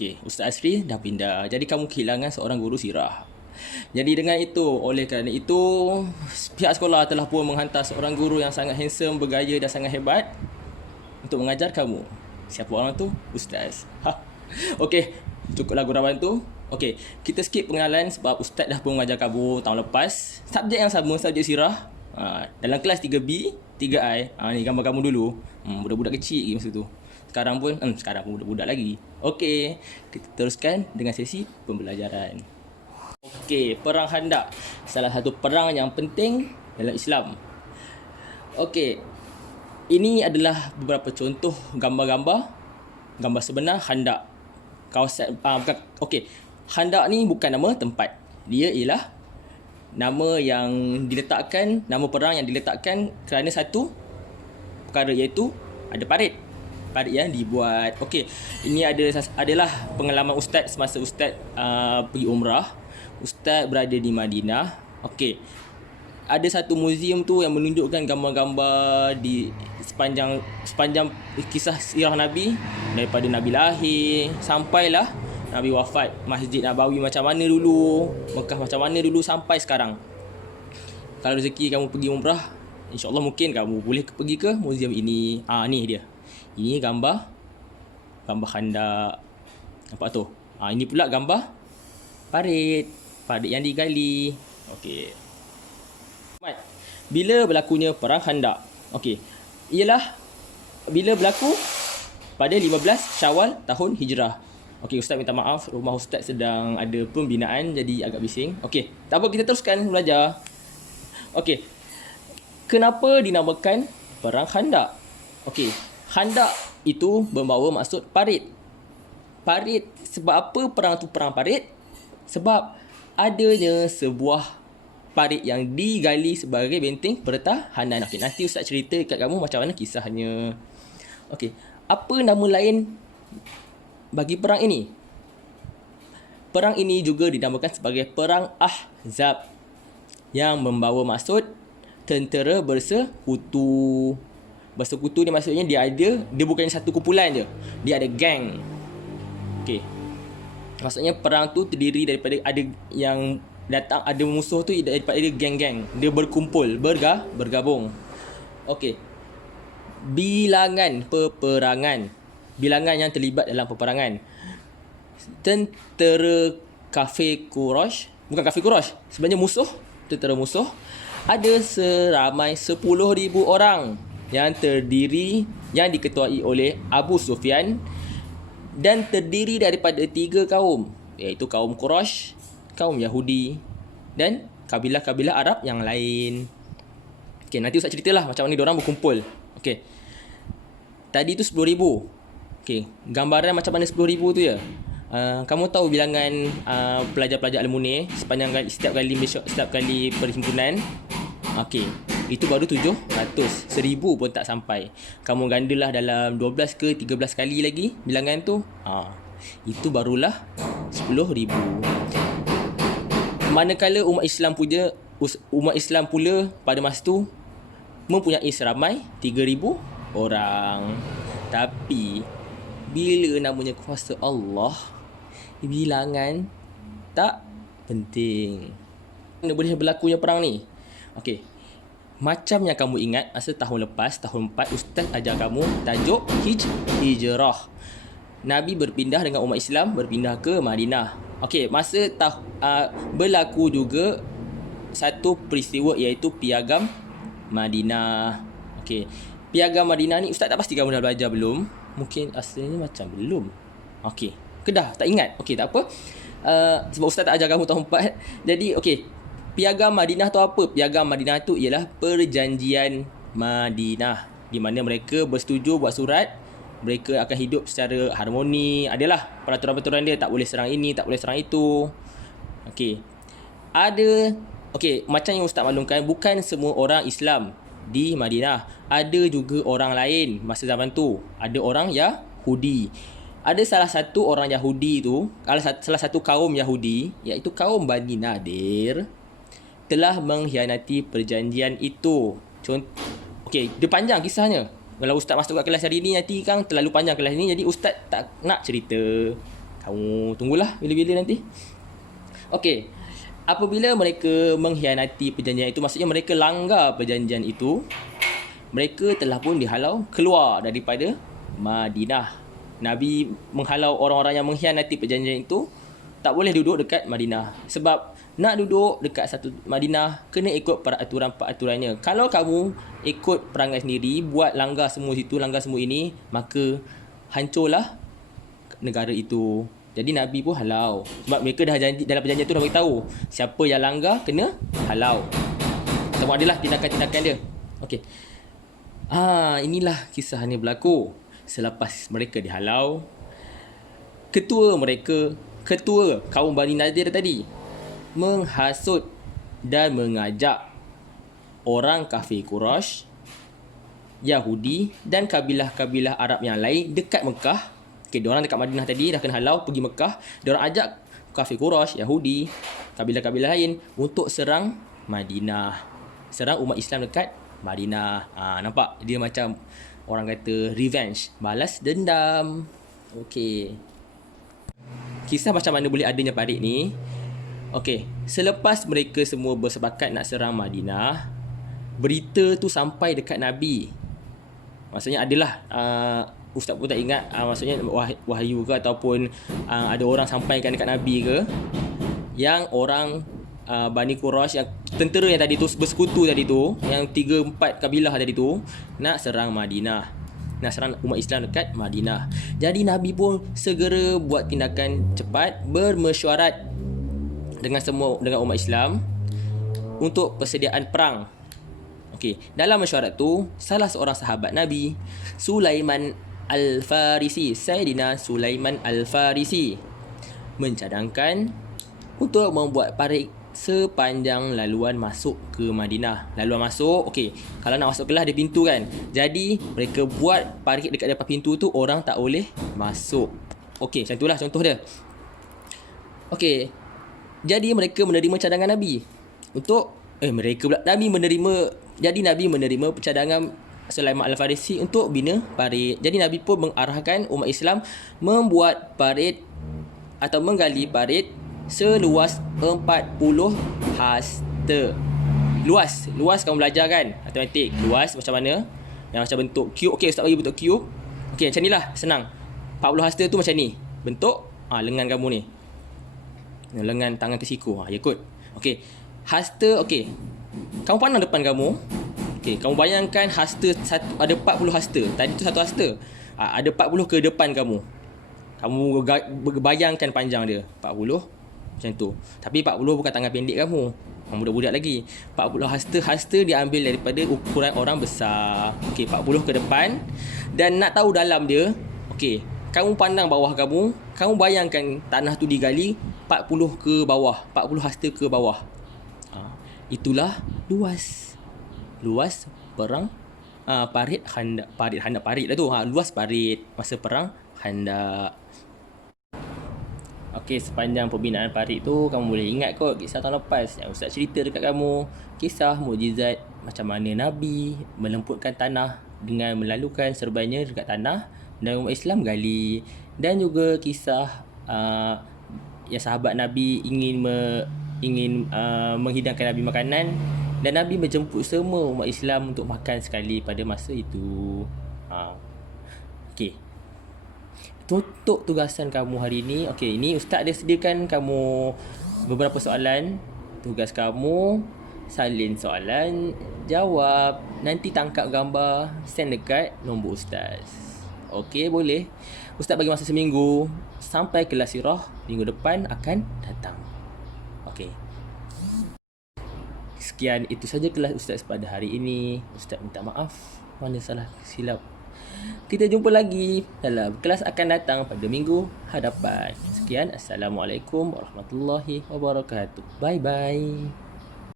Okey, Ustaz Asri dah pindah. Jadi kamu kehilangan seorang guru sirah. Jadi dengan itu, oleh kerana itu, pihak sekolah telah pun menghantar seorang guru yang sangat handsome, bergaya dan sangat hebat untuk mengajar kamu. Siapa orang tu? Ustaz. Okey, cukuplah gurauan tu. Okey, kita skip pengenalan sebab Ustaz dah pun mengajar kamu tahun lepas. Subjek yang sama, subjek sirah. Dalam kelas 3B, 3I. Ni gambar kamu dulu. Budak-budak kecil lagi masa tu. Sekarang pun budak-budak lagi. Okey, kita teruskan dengan sesi pembelajaran. Okey, perang Khandaq. Salah satu perang yang penting dalam Islam. Okey, ini adalah beberapa contoh gambar-gambar sebenar Khandaq. Kawasan okey, Khandaq ni bukan nama tempat. Dia ialah nama yang diletakkan, nama perang yang diletakkan kerana satu perkara, iaitu ada parit yang dibuat. Okey, ini adalah pengalaman Ustaz semasa Ustaz pergi umrah. Ustaz berada di Madinah. Okey, ada satu muzium tu yang menunjukkan gambar-gambar di sepanjang kisah sirah Nabi, daripada Nabi lahir sampailah Nabi wafat. Masjid Nabawi macam mana dulu, Mekah macam mana dulu, sampai sekarang. Kalau rezeki kamu pergi umrah, InsyaAllah mungkin kamu boleh pergi ke muzium ini. Ni dia. Ini gambar Khandaq. Nampak tu? Ini pula gambar parit yang digali. Okey. Bila berlakunya perang Khandaq? Okey. Ialah bila berlaku pada 15 Syawal tahun Hijrah. Okey, Ustaz minta maaf, rumah Ustaz sedang ada pembinaan jadi agak bising. Okey, tak apa, kita teruskan belajar. Okey. Kenapa dinamakan perang Khandaq? Okey, Khandaq itu membawa maksud parit. Parit, sebab apa perang tu perang parit? Sebab adanya sebuah parit yang digali sebagai benteng pertahanan. Okey, nanti Ustaz cerita kat kamu macam mana kisahnya. Okey, apa nama lain bagi perang ini? Perang ini juga dinamakan sebagai perang Ahzab, yang membawa maksud tentera bersekutu. Bersekutu ni maksudnya dia bukan satu kumpulan je. Dia ada gang. Okey. Maksudnya perang tu terdiri daripada ada yang datang, ada musuh tu daripada geng-geng. Dia berkumpul, bergabung. Okey. Bilangan peperangan. Bilangan yang terlibat dalam peperangan. Tentera kafir Quraisy, bukan kafir Quraisy, sebenarnya tentera musuh ada seramai 10,000 orang yang diketuai oleh Abu Sufyan, dan terdiri daripada 3 kaum, iaitu kaum Quraisy, kaum Yahudi dan kabilah-kabilah Arab yang lain. Okey, nanti Ustaz ceritalah macam mana diorang berkumpul. Okey. Tadi tu 10,000. Okey, gambaran macam mana 10,000 tu ya. Kamu tahu bilangan pelajar-pelajar Al-Munir setiap kali perhimpunan. Okey, itu baru 700. 1,000 pun tak sampai. Kamu gandalah dalam 12 ke 13 kali lagi bilangan tu. Itu barulah 10,000. Manakala umat Islam pula pada masa tu mempunyai seramai 3,000 orang. Tapi bila namanya kuasa Allah, bilangan tak penting. Mana boleh berlakunya perang ni? Okey. Macam yang kamu ingat, masa tahun lepas, tahun 4, Ustaz ajar kamu tajuk hijrah. Nabi berpindah dengan umat Islam, berpindah ke Madinah. Okey, masa berlaku juga satu peristiwa, iaitu Piagam Madinah. Okey. Piagam Madinah ni Ustaz tak pasti kamu dah belajar belum? Mungkin asalnya macam belum. Okey. Kedah tak ingat. Okey, tak apa. Sebab Ustaz tak ajar kamu tahun 4. Jadi okey. Piagam Madinah tu apa? Piagam Madinah tu ialah perjanjian Madinah, di mana mereka bersetuju buat surat, mereka akan hidup secara harmoni. Adalah peraturan-peraturan dia, tak boleh serang ini, tak boleh serang itu. Okey. Macam yang Ustaz maklumkan, bukan semua orang Islam di Madinah. Ada juga orang lain masa zaman tu. Ada orang Yahudi. Ada salah satu orang Yahudi tu, salah satu kaum Yahudi, iaitu kaum Bani Nadir, telah mengkhianati perjanjian itu. Okey, dia panjang kisahnya. Kalau Ustaz masuk kat kelas hari ni, nanti kan terlalu panjang kelas ni, jadi Ustaz tak nak cerita. Kamu tunggulah bila-bila nanti. Okey. Apabila mereka mengkhianati perjanjian itu, maksudnya mereka langgar perjanjian itu, mereka telah pun dihalau keluar daripada Madinah. Nabi menghalau orang-orang yang mengkhianati perjanjian itu, tak boleh duduk dekat Madinah. Sebab nak duduk dekat satu Madinah, kena ikut peraturan-peraturannya. Kalau kamu ikut perangai sendiri, buat langgar semua situ, langgar semua ini, maka hancurlah negara itu. Jadi Nabi pun halau. Sebab mereka dah janji, dalam perjanjian tu dah beritahu, siapa yang langgar kena halau. Semua adalah tindakan-tindakan dia. Okey. Inilah kisah ni berlaku. Selepas mereka dihalau, ketua kaum Bani Nadir tadi menghasut dan mengajak orang kafir Quraisy, Yahudi dan kabilah-kabilah Arab yang lain dekat Mekah. Diorang dekat Madinah tadi dah kena halau pergi Mekah. Diorang ajak kafir Quraisy, Yahudi, kabilah-kabilah lain untuk serang Madinah. Serang umat Islam dekat Madinah. Nampak? Dia macam orang kata revenge, balas dendam. Okey. Kisah macam mana boleh adanya parit ni? Okey, selepas mereka semua bersepakat nak serang Madinah, berita tu sampai dekat Nabi. Maksudnya adalah Ustaz pun tak ingat maksudnya wahyu ke ataupun ada orang sampaikan dekat Nabi ke, yang orang Bani Quraisy, yang tentera yang tadi tu bersekutu tadi tu, yang 3-4 kabilah tadi tu nak serang Madinah, nak serang umat Islam dekat Madinah. Jadi Nabi pun segera buat tindakan cepat, bermesyuarat dengan umat Islam untuk persediaan perang. Okey, dalam mesyuarat tu salah seorang sahabat Nabi, Sulaiman Al-Farisi, Sayyidina Sulaiman Al-Farisi, mencadangkan untuk membuat parit sepanjang laluan masuk ke Madinah. Laluan masuk, okey, kalau nak masuk kelas ada pintu kan. Jadi mereka buat parit dekat depan pintu tu, orang tak boleh masuk. Okey, macam itulah contoh dia. Okey. Jadi mereka menerima cadangan Nabi untuk Nabi menerima cadangan Sulaiman Al-Farisi untuk bina parit. Jadi Nabi pun mengarahkan umat Islam membuat parit atau menggali parit seluas 40 hasta. Luas kamu belajar kan? Matematik. Luas macam mana? Yang macam bentuk cube. Okey, Ustaz bagi bentuk cube. Okey, macam ni lah, senang. 40 hasta tu macam ni. Bentuk lengan kamu ni. Lengan tangan ke siku. Ya kot. Okey. Hasta, okey. Kamu pandang depan kamu. Okey, kamu bayangkan hasta ada 40 hasta. Tadi tu satu hasta. Ada 40 ke depan kamu. Kamu bayangkan panjang dia. 40 macam tu. Tapi 40 bukan tangan pendek kamu. Kamu budak-budak lagi. 40 hasta diambil daripada ukuran orang besar. Okey, 40 ke depan. Dan nak tahu dalam dia, okey, kamu pandang bawah kamu, kamu bayangkan tanah tu digali 40 ke bawah, 40 hasta ke bawah. Itulah luas perang parit lah tu. Luas parit masa perang Khandaq. Okey, sepanjang pembinaan parit tu kamu boleh ingat kot kisah tahun lepas yang Ustaz cerita dekat kamu, kisah mukjizat macam mana Nabi melemputkan tanah dengan melalukan serbannya dekat tanah dan umat Islam gali, dan juga kisah yang sahabat Nabi ingin menghidangkan Nabi makanan dan Nabi menjemput semua umat Islam untuk makan sekali pada masa itu. Okey. Untuk tugasan kamu hari ini, okey, ini Ustaz ada sediakan kamu beberapa soalan. Tugas kamu salin soalan, jawab, nanti tangkap gambar, send dekat nombor Ustaz. Okey, boleh. Ustaz bagi masa seminggu sampai kelas sirah minggu depan akan datang. Okey. Sekian, itu saja kelas Ustaz pada hari ini. Ustaz minta maaf mana salah silap. Kita jumpa lagi dalam kelas akan datang pada minggu hadapan. Sekian, Assalamualaikum warahmatullahi wabarakatuh. Bye bye.